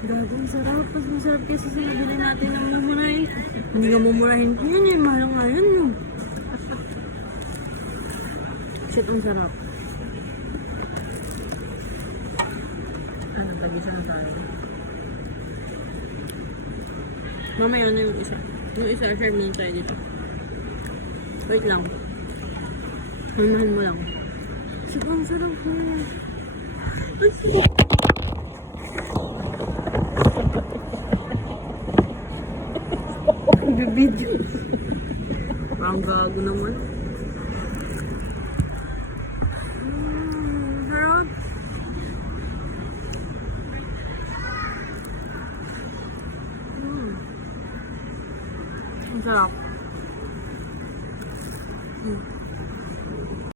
Gago, ang sarap. Mas masarap kasi sa nabili natin ng mumurahin. Hindi nga mumurahin ko yun eh. Mahal nga yun yun. Shit, ang sarap. Tag-isa na tayo. Mamaya na yung isa. Yung isa, share mo lang tayo dito. Wait lang. Manahan mo lang. Shit, ang sarap ko. Ang sarap. Bibidyo. Ang gago naman.